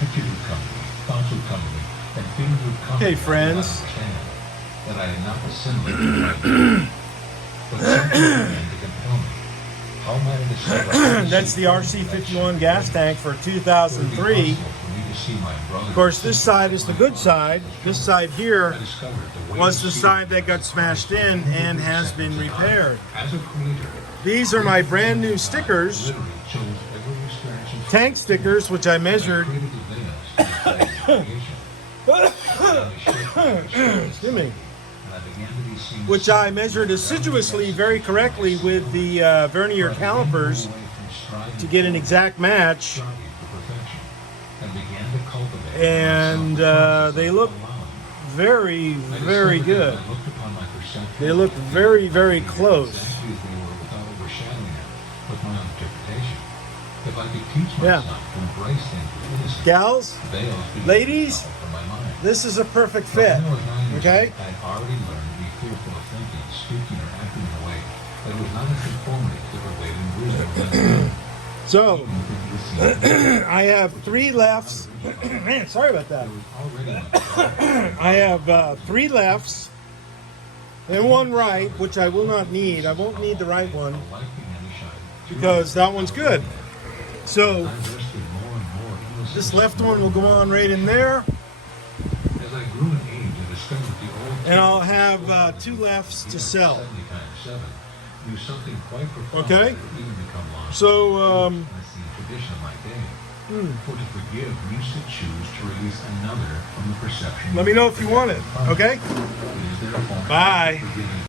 Pictures would come to me, thoughts would come to me, and feelings would come Hey, to me friends. that I had not assimilated right now. But something began to compel me. How might I discover? That's the RC-51 gas tank for 2003. Of course, this side is the good side. This side here was the side that got smashed in and has been repaired. These are my brand new stickers, tank stickers, which I measured. Excuse me. Which I measured assiduously, very correctly with the vernier calipers to get an exact match. And they look very, very good. They look very, very close. Yeah. Gals, ladies, this is a perfect fit. Okay? So, I have 3 lefts. Man, sorry about that. I have 3 lefts and 1 right, which I will not need. I won't need the right one because that one's good. So, this left one will go on right in there. And I'll have 2 lefts to sell. Okay? So, let me know if you want it. Okay? Bye.